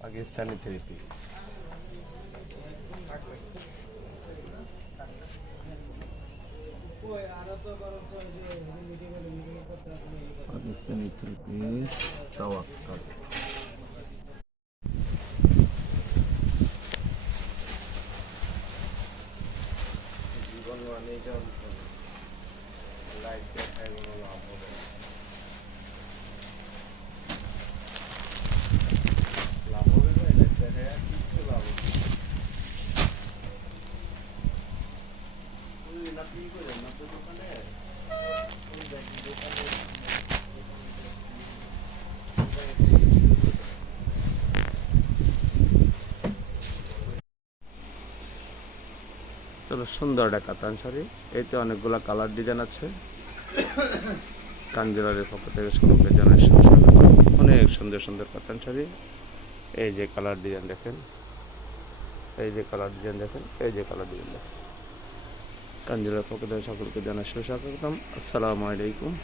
Pakistani three piece Pakistani three piece Tawakkal জীবন মানে যন্ত্রণা দেখায় সুন্দর একটা কাতান শাড়ি। এতে অনেকগুলো কালার ডিজাইন আছে। কাঞ্জিলারের পক্ষ থেকে সকলকে জানাই অনেক সুন্দর সুন্দর কাতান শাড়ি। এই যে কালার ডিজাইন দেখেন। এই যে কালার ডিজাইন দেখেন। এই যে কালার ডিজাইন দেখেন। কাঞ্জিলার পক্ষ থেকে সকলকে জানাই সুস্বাগতম। আসসালামু আলাইকুম।